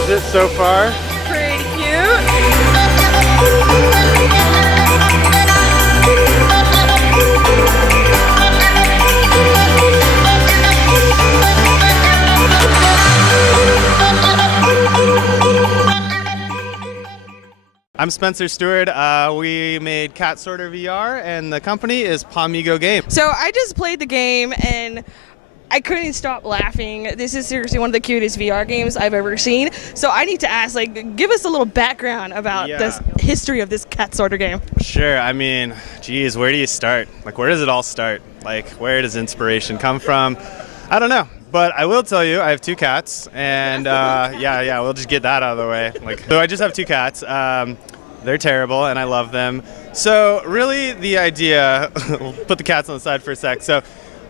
is it so far? Pretty cute. I'm Spencer Stuard. We made Cat Sorter VR, and the company is Pawmigo Game. So I just played the game and I couldn't stop laughing. This is seriously one of the cutest VR games I've ever seen. So I need to ask, like, give us a little background about this history of this Cat Sorter game. Sure. I mean, geez, where do you start? Like, where does it all start? Like, where does inspiration come from? I don't know. But I will tell you, I have two cats, and we'll just get that out of the way. Like, so I just have two cats. They're terrible, and I love them. So really, the idea, we'll put the cats on the side for a sec. So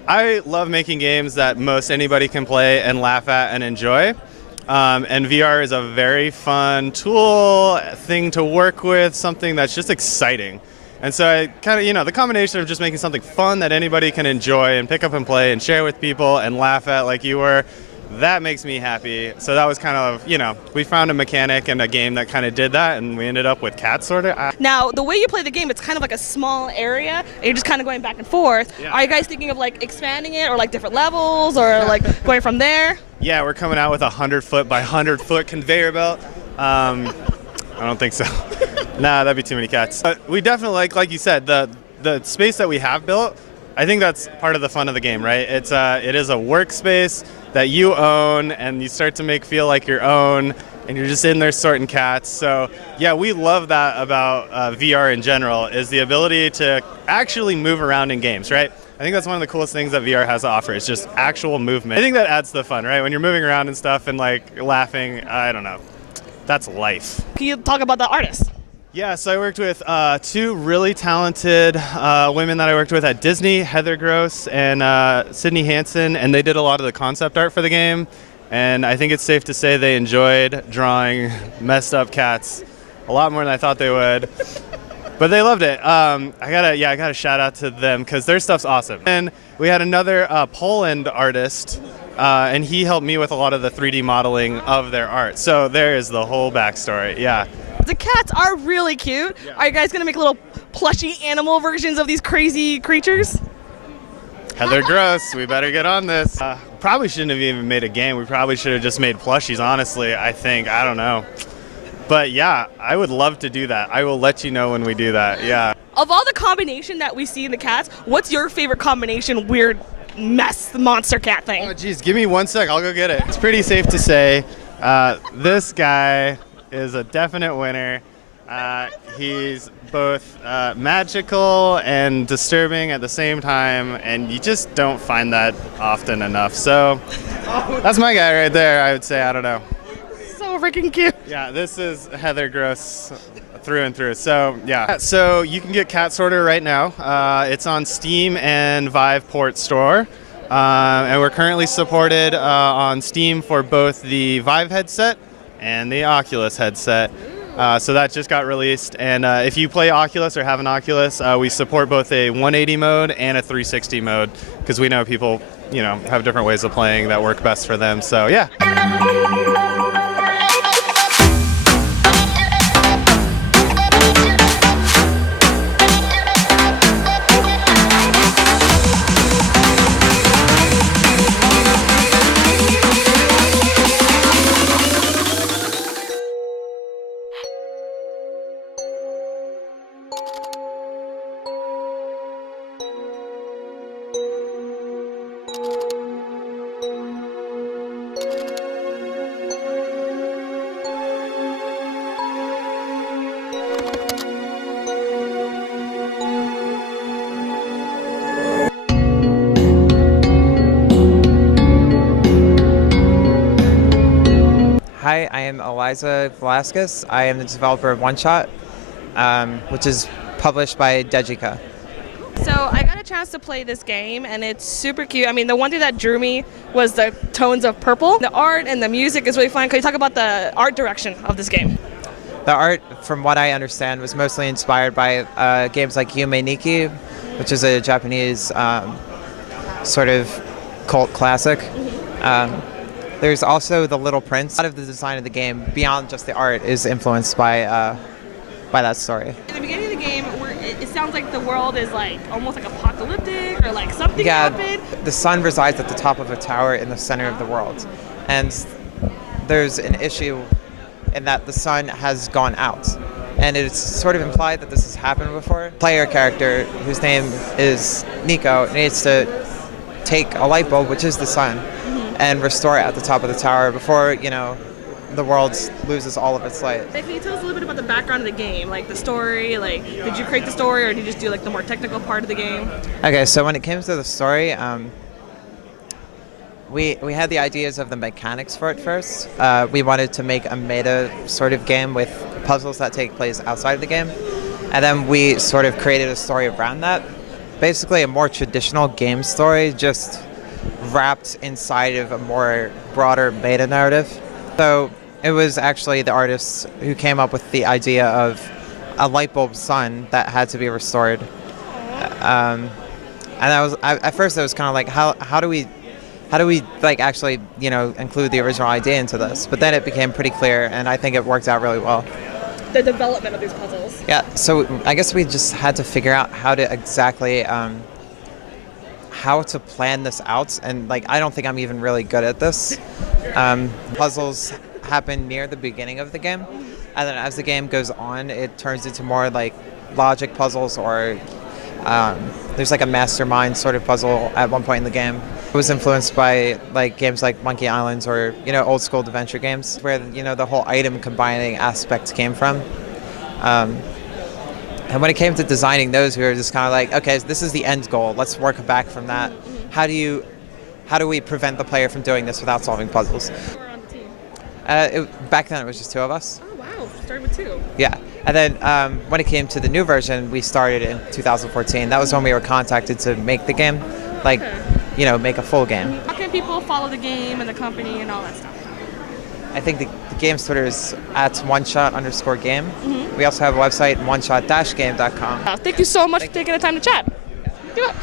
I love making games that most anybody can play and laugh at and enjoy. And VR is a very fun tool, thing to work with, something that's just exciting. And so I kind of, the combination of just making something fun that anybody can enjoy and pick up and play and share with people and laugh at like you were, that makes me happy. So that was kind of, we found a mechanic and a game that kind of did that, and we ended up with Cat Sorter. Now, the way you play the game, it's kind of like a small area, and you're just kind of going back and forth. Yeah. Are you guys thinking of like expanding it, or like different levels, or like going from there? Yeah, we're coming out with a 100-foot by 100-foot conveyor belt. I don't think so. Nah, that'd be too many cats. But we definitely like you said, the space that we have built, I think that's part of the fun of the game, right? It is a workspace that you own, and you start to feel like your own, and you're just in there sorting cats. So yeah, we love that about VR in general, is the ability to actually move around in games, right? I think that's one of the coolest things that VR has to offer, is just actual movement. I think that adds to the fun, right? When you're moving around and stuff and like laughing, I don't know. That's life. Can you talk about the artist? Yeah, so I worked with two really talented women that I worked with at Disney, Heather Gross and Sydney Hansen, and they did a lot of the concept art for the game. And I think it's safe to say they enjoyed drawing messed up cats a lot more than I thought they would. But they loved it. I gotta shout out to them because their stuff's awesome. And we had another Poland artist, and he helped me with a lot of the 3D modeling of their art. So there is the whole backstory. Yeah. The cats are really cute. Yeah. Are you guys gonna make little plushy animal versions of these crazy creatures? Heather Gross, we better get on this. Probably shouldn't have even made a game. We probably should have just made plushies, honestly, I think. I don't know. But yeah, I would love to do that. I will let you know when we do that, yeah. Of all the combination that we see in the cats, what's your favorite combination weird mess monster cat thing? Oh geez, give me 1 sec, I'll go get it. It's pretty safe to say this guy is a definite winner. He's both magical and disturbing at the same time, and you just don't find that often enough. So that's my guy right there, I would say. I don't know. So freaking cute. Yeah, this is Heather Gross through and through. So yeah, so you can get Cat Sorter right now. It's on Steam and Vive Port Store. And we're currently supported on Steam for both the Vive headset and the Oculus headset. So that just got released, and if you play Oculus or have an Oculus, we support both a 180 mode and a 360 mode, because we know people, have different ways of playing that work best for them. So yeah. Hi, I am Eliza Velasquez. I am the developer of One Shot, which is published by Dejica. So I got a chance to play this game, and it's super cute. I mean, the one thing that drew me was the tones of purple. The art and the music is really fun. Can you talk about the art direction of this game? The art, from what I understand, was mostly inspired by games like Yume Nikki, which is a Japanese sort of cult classic. There's also the Little Prince. A lot of the design of the game, beyond just the art, is influenced by that story. In the beginning of the game, it sounds like the world is like almost like apocalyptic or like something happened. The sun resides at the top of a tower in the center of the world. And there's an issue in that the sun has gone out. And it's sort of implied that this has happened before. Player character, whose name is Nico, needs to take a light bulb, which is the sun, and restore it at the top of the tower before, the world loses all of its light. Can you tell us a little bit about the background of the game, like the story? Like, did you create the story, or did you just do like the more technical part of the game? Okay, so when it came to the story, we had the ideas of the mechanics for it first. We wanted to make a meta sort of game with puzzles that take place outside of the game, and then we sort of created a story around that. Basically, a more traditional game story, just wrapped inside of a more broader meta narrative. So it was actually the artists who came up with the idea of a light bulb sun that had to be restored. And that was at first it was kind of like how do we like actually include the original idea into this? But then it became pretty clear, and I think it worked out really well. The development of these puzzles. Yeah. So I guess we just had to figure out how to exactly how to plan this out, and like I don't think I'm even really good at this. Puzzles happen near the beginning of the game, and then as the game goes on, it turns into more like logic puzzles, or there's like a mastermind sort of puzzle at one point in the game. It was influenced by like games like Monkey Islands or old school adventure games where the whole item combining aspect came from. And when it came to designing those, we were just kind of like, okay, this is the end goal. Let's work back from that. How do we prevent the player from doing this without solving puzzles? We're on the team. Back then, it was just two of us. Oh wow, started with two. Yeah, and then when it came to the new version, we started in 2014. That was when we were contacted to make the game, make a full game. How can people follow the game and the company and all that stuff? I think the game's Twitter is at oneshot_game. We also have a website, oneshot-game.com. Thank you so much for taking the time to chat. Give it.